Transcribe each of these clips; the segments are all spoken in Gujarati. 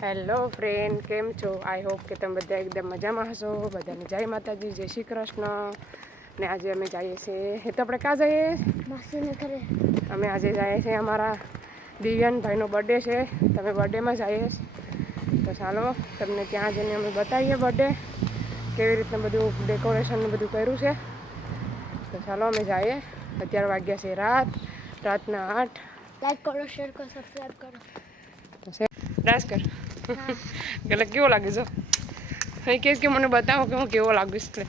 હેલો ફ્રેન્ડ કેમ છો? આઈ હોપ કે તમે બધા એકદમ મજામાં હશો. બધાને જય માતાજી જય શ્રી કૃષ્ણ. ને આજે અમે જઈએ છીએ. એ તો આપણે ક્યાં જઈએ? માસીને ઘરે. અમે આજે જઈએ છીએ અમારા દિવ્યાનભાઈનો બર્થડે છે. તમે બર્થડેમાં જઈએ તો ચાલો તમને ત્યાં જઈને અમે બતાવીએ બર્થડે કેવી રીતના બધું ડેકોરેશન ને બધું કર્યું છે. તો ચાલો અમે જઈએ. અત્યારે વાગ્યા છે રાત. રાતના આઠ. લાઈક કરો શેર કરો સબસ્ક્રાઈબ કરો. ડાન્સ કર. એટલે કેવો લાગે છો? અહીં કહે કે મને બતાવો કે હું કેવો લાગીશ એટલે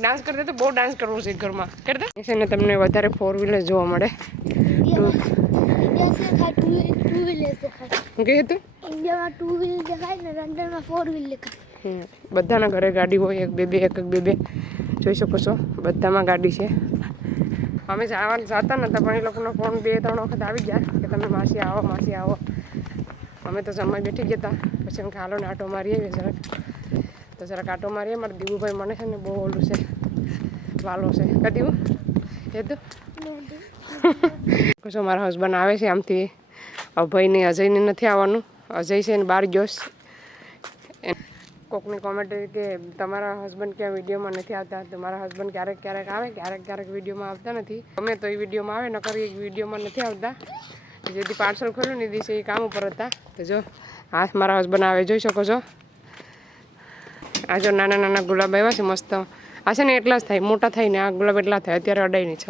ડાન્સ કરતા તો બહુ ડાન્સ કરવો છે ઘરમાં. કરતા છે ને તમને વધારે ફોર વ્હીલર જોવા મળે. બધાના ઘરે ગાડી હોય એક બે બે એક એક બે બે. જોઈ શકો છો બધામાં ગાડી છે. અમે જવા જતા નતા પણ એ લોકોનો ફોન બે ત્રણ વખત આવી ગયા કે તમે માસી આવો માસી આવો. અમે તો જમવા બેઠી ગયા પછી એમ ખાલો ને આટો મારી આવીએ જરાક. તો જરાક આટો મારીએ. મારા દીવુભાઈ મને છે ને બહુ ઓલું છે. વાલો છે. કદી એ તો કશો મારા હસબન્ડ આવે છે આમથી. અભયને, અજયને નથી આવવાનું. અજય છે ને બહાર ગયો કોકની કોમેન્ટ કે તમારા હસબન્ડ ક્યાં વિડીયોમાં નથી આવતા? તમારા હસબન્ડ ક્યારેક ક્યારેક આવે, ક્યારેક ક્યારેક વિડીયોમાં આવતા નથી. અમે તો એ વિડીયોમાં આવે, નકર એ વિડીયોમાં નથી આવતા. જેથી પાર્સલ ખોલ્યું ને દિવસે એ કામ ઉપર હતા. તો જો હાથ મારા હસબન્ડ આવે જોઈ શકો છો. આ જો નાના નાના ગુલાબ આવ્યા છે, મસ્ત. આ છે ને એટલા જ થાય, મોટા થાય ને આ ગુલાબ એટલા થાય. અત્યારે અડાઈ નહીં, છ,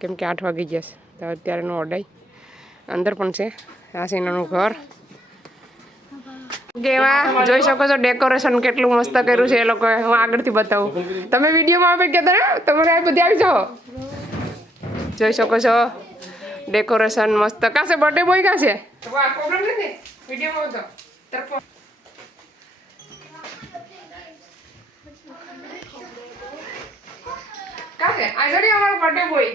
કેમ કે આઠ વાગી ગયા છે. તો અત્યારે નો અડાઈ અંદર પણ છે. આ છે એનાનું ઘર. કેવા? જોઈ શકો છો ડેકોરેશન કેટલું મસ્ત કર્યું છે એ લોકોએ હું આગળથી બતાવું. તમે વિડીયોમાં આવે કહેતા તમારે આ બધી આવી જાઓ. જોઈ શકો છો. ડેકોરેશન મસ્ત. કાશે બર્થડે બોય કાશે કાશે આ જોડી અમારો બર્થડે બોય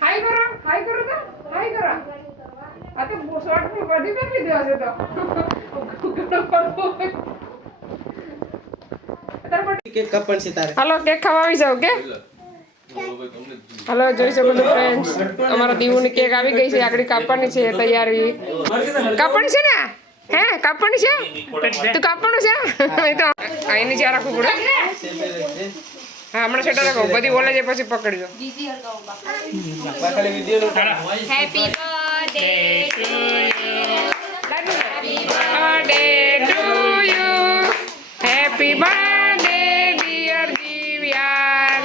હાઈ કરો. હાઈ કરો તો. હાઈ કરો. આ તો શોર્ટ પણ બધી બેઠી દેવા છે તો. કેક કાપણ છે તારે. હાલો કેક ખાવા આવી જાવ કે હાલો જોઈ શકો છો ફ્રેન્ડ્સ અમારા દીવુની કેક આવી ગઈ છે આગળ કાપવાની છે તૈયારી. કાપણ છે ને? હે કાપણ છે? તું કાપવાનું છે? એ તો અહીંની જ્યાં રાખવું પડે. હા હમણાં છેટા રાખો. બધી બોલે છે પછી પકડજો. Happy birthday to you happy birthday dear Divyan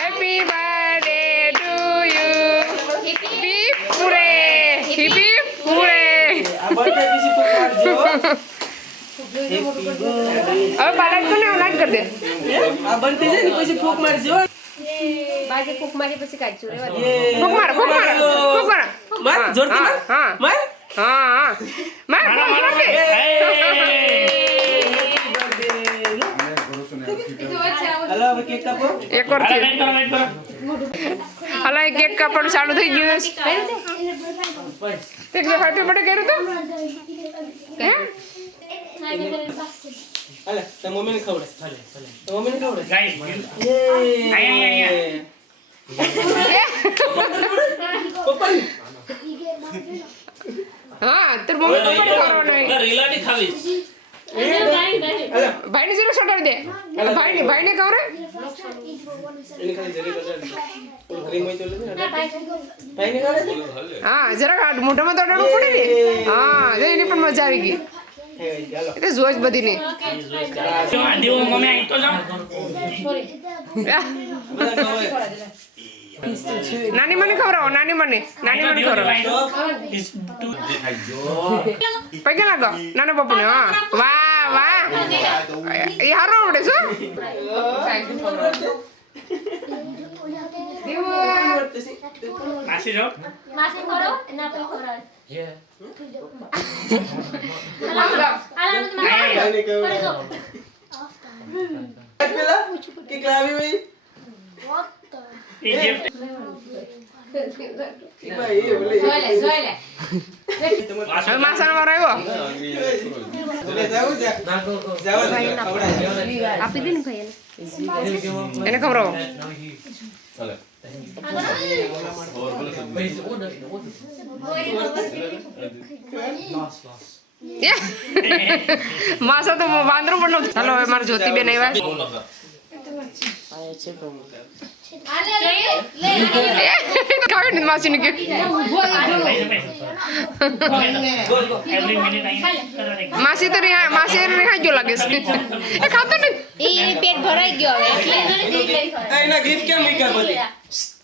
happy birthday to you hip hip hooray hip hip hooray આ બર્થડે બીજી ફૂટ મારજો હેપી બર્થડે હવે બાળક તો ને ઓલાટ કરી દે. આ બનતી જાય ને પછી ફૂક મારજો બાજે કુક મારી પછી કાઢજો રેવા. ફૂક મારો ફૂક મારો ફૂક મારો. માર જોરથી માર? હા માર? હા હા. માર માર દે હાલો હવે કેક એક વાર હાલો એક કેક કાપવાનું ચાલુ થઈ ગયું તે? કે હેપી બર્થડે કર્યું તો? હે? હાલે તે મમ્મીને ખવડે. હાલે હાલે. તો મમ્મીને ખવડે. પપ્પાને. હા તાર મમ્મી તો પણ કરવાનું ભાઈને જીરો સટાડી દે? ભાઈને હોય હા જરા મોઢામાં પડે ને? હા એની પણ મજા આવી ગઈ. એટલે જોજ બધી નહીં નાની મને ખવડાવો, નાની મને. નાની મને ખવડાવો. પૈકી લાગો, નાના પપ્પુને હા. વાહ વાહ. એ હારો આવડે શું માસાનો વારો આવ્યો બોલે જાવ જા જાવ ખવડાય આપી દે ને ભાઈ એને ખવડાવો માસા તો વાંદરો પણ ચાલો હવે મારા જ્યોતિબેન આવ્યા. ને માસીને કે. માસી તો રિહા માસી રિહાઈ ગયો લાગે છે. એ ખાતો નહીં એ પેટ ભરાઈ ગયો હવે. આ એના ગીત કેમ મૂક્યા બધી ખા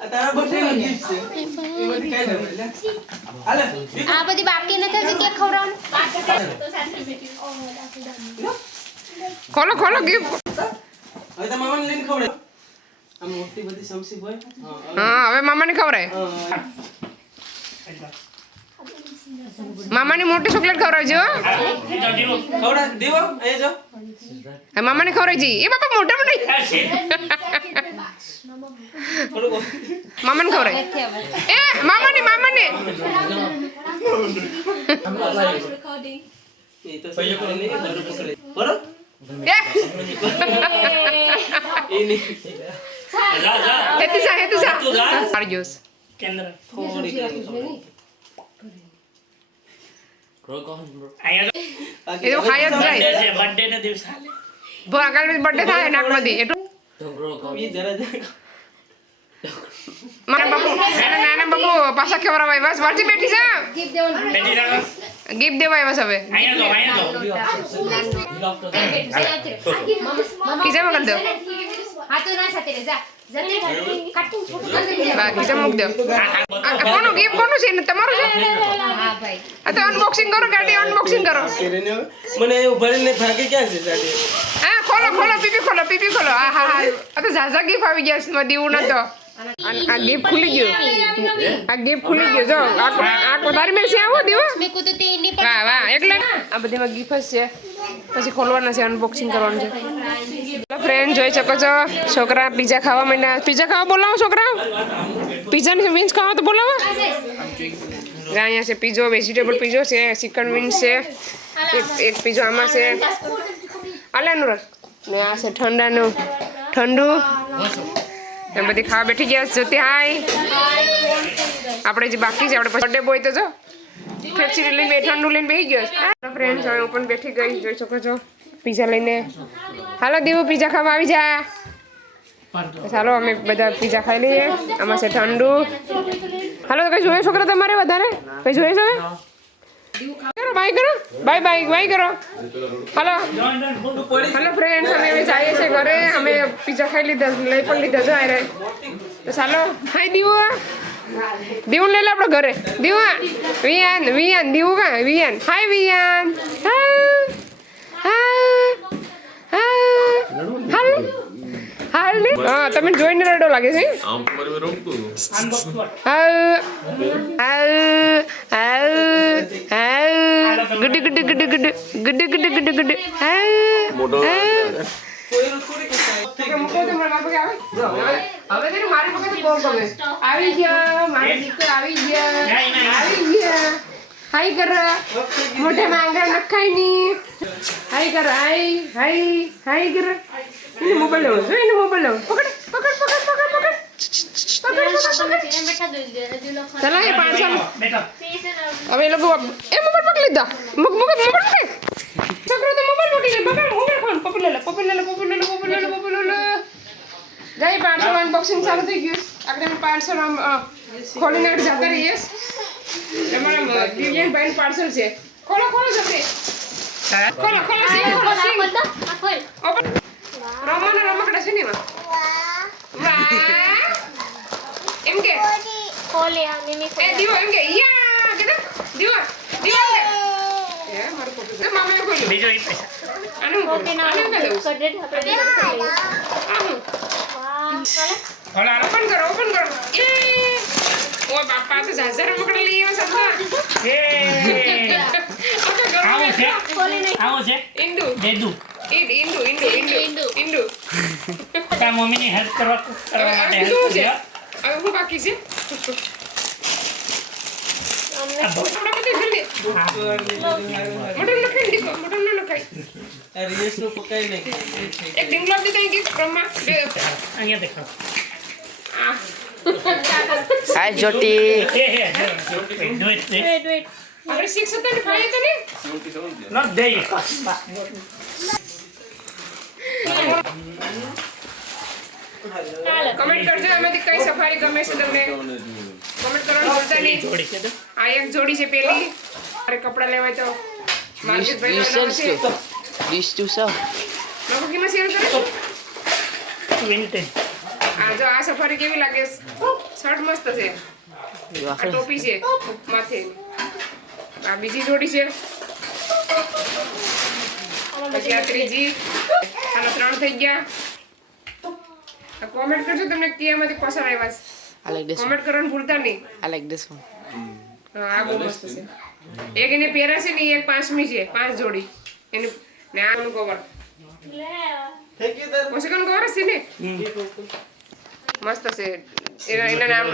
આ બધી બાકી નથી હજી કે ખવડાવવાનું ખોલો ખોલો ગિફ્ટ હવે તો મામાને લઈને ખવડાવ આ મોટી બધી સમસી હોય હા હવે મામાને ખવડાય મામાની મોટી ચોકલેટ ખવડાવજો મામાને ખવડાવજી એ બાપા મોટા મોટી Maman kore. Eh, maman nih, maman nih. Ini. Ya. Ini. Arjus. Itu khayat guys. Birthday na dil sale. Bo akal birthday tha enak madi. Itu. Tom bro. Ye zara zara. મારા બાપુ. નાના નાના બાપુ પાછા કેવરા બસ વાંચી બેઠી જા ગિફ્ટ દેવા આવ્યા હવે. ખીચા મોકલ દો. કોનું ગિફ્ટ કોનું છે? તમારું છે? તો અનબોક્સિંગ કરો ગાડી અનબોક્સિંગ કરો. મને ખોલો ખોલો પીપી ખોલો પીપી ખોલો. હા હા. આ તો ઝાઝા ગિફ્ટ આવી ગયા છે ન તો આ ગિફ્ટ ખુલી ગયો. આ ગિફ્ટ ખુલી ગયો. જો આ આ તારી છે આવો દીવો. મેં વાહ વાહ એટલે આ બધીમાં ગિફ્ટ છે. પછી ખોલવાના છે અનબોક્સિંગ કરવાનું છે. ફ્રેન્ડ જોઈ શકો છો. છોકરા પીઝા ખાવા માંડ્યા. પીઝા ખાવા બોલાવો છોકરા પીઝા વિન્સ ખાવા તો બોલાવો. અહીંયા છે પીઝો વેજીટેબલ પીઝો છે ચિકન વિન્સ છે એક એક પીઝો આમાં છે. અલે અનુરાગ. ને આ છે ઠંડાનું ઠંડુ. એમ બધી ખાવા બેઠી ગયા જોતી હાય. આપણે જે બાકી છે, આપણે બર્થડે બોય તો જો. ફેફસી લઈને બે ઠંડુ લઈને બેસી ગયો ફ્રેન્ડ હવે હું પણ બેઠી ગઈ. જોઈ શકો છો. પીઝા લઈને. હાલો, દેવું પીઝા ખાવા આવી જા. ચાલો અમે બધા પીઝા ખાઈ લઈએ. આમાં છે ઠંડુ. હાલો કઈ જોયો છોકરા તમારે વધારે? કઈ જોઈએ છે કરો બાય કરો. બાય બાય બાય કરો. હલો હલો ફ્રેન્ડ્સ અમે હવે જઈએ છીએ ઘરે. અમે પીઝા ખાઈ લીધા, લઈ પણ લીધા જો આરે તો ચાલો. હાય દીવો. દીવું લઈ લે આપણે ઘરે. દીવા. વિયાન વિયાન, દીવું કા? વિયાન. હાય વિયાન. હા હા હા હાલ હાલ ને હા તમે જોઈને રડો લાગે છે. આમ પર મેં રોકતું હાલ હાલ હાલ હાલ. Good good good good good good good good હાલ મોટો કઈ તો મારા બાપા કે આવે. હવે હવે તેનું મારી ગમે આવી ગયા મારી દીકરો આવી ગયા. આવી ગયા. હાય કર. મોઢે માંગા નખાયની હાઈ કર હાઈ હાઈ હાઈ કર. એને મોબાઈલ લેવો જો એને મોબાઈલ લેવો. પકડ પકડ પકડ પકડ પકડ. એમ ચલો એ પીસ હવે એ લોકો એ મોબાઈલ પકડી લીધા. મુક મુક મોબાઈલ પકડ છોકરો તો મોબાઈલ પકડી લે. બગા મોબાઈલ ફોન પકડી લે પકડી લે પકડી લે પકડી લે પકડી લે જાય પાંચસો અનબોક્સિંગ ચાલુ થઈ ગયું આપણે પાંચસો ખોલીને આપણે જતા રહીએ તમારા દિવ્યાંગ ભાઈ પાર્સલ છે. ખોલો ખોલો જલ્દી ખોલો ખોલો સિંહ ખોલો સિંહ ઓપન રમવાના રમકડા છે ને એમાં વાહ એમ કે ખોલે આ મિમી એ દીવો એમ કે યા કે દીવો દીવો એ મારું ફોટો એ મામાએ ખોલ્યું બીજો એક પૈસા આનું ઓકે ના આનું કે દઉં કડરેટ આપણે ખોલીએ આનું વાહ ચાલે ઓપન કરો ઓપન કરો એ ઓ બાપા તો ઝાઝા રમકડા લઈ આવ્યા સબકા એ આખા આવો ઘરમાં છે ખોલી નહીં આવો છે ઇન્દુ દેદુ તારા મમ્મીની હેલ્પ કરવા હવે કરવા માટે હેલ્પ છે? હવે હું બાકી છે? હાય આપણે શીખ હતા ને ફાઈવ હતા ને નોટ there કમેન્ટ કરજો એમાંથી કઈ સફારી ગમે છે તમને? કમેન્ટ કરવાનું ભૂલતા નહીં. જોડી છે આ એક જોડી છે પેલી. મારે કપડાં લેવાય તો માર્કેટ છે. ડીશ ટુ સર લોકો કેમાં શેર કરે. vintage આ જો આ સફારી કેવી લાગે? શર્ટ મસ્ત છે. આ ટોપી છે માથે. આ બીજી જોડી છે. પછી આ ત્રીજી. આનો ત્રણ થઈ ગયા. કોમેન્ટ કરજો તમને કેમાંથી પસંદ આવ્યા આઈ લાઈક ધીસ કોમેન્ટ કરવાનું ભૂલતા નહીં. આઈ લાઈક ધીસ વન આ બહુ મસ્ત છે. એક એને પહેરા છે ને એક પાંચમી છે પાંચ જોડી. એનું ને આનું કવર you, કવર છે ને? મસ્ત છે. એના એના નામ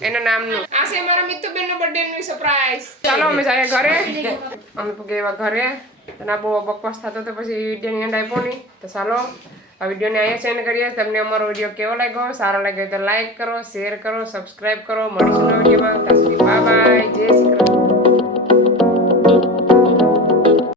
એના નામનું. આ છે મારા મિત્ર નો બર્થડે નું સરપ્રાઈઝ ચાલો અમે જાય ઘરે. અમે ગયા ઘરે. અને બહુ બકવાસ થતો તો પછી વીડિયો એન્ડ આપ્યો નહીં. તો ચાલો. આ વિડીયોને અહીંયા સેન્ડ કરીએ. તમને અમારો વીડિયો કેવો લાગ્યો? સારો લાગ્યો તો લાઇક કરો શેર કરો સબસ્ક્રાઇબ કરો. મળીશું વિડીયોમાં. બાય બાય જય શ્રી કૃષ્ણ.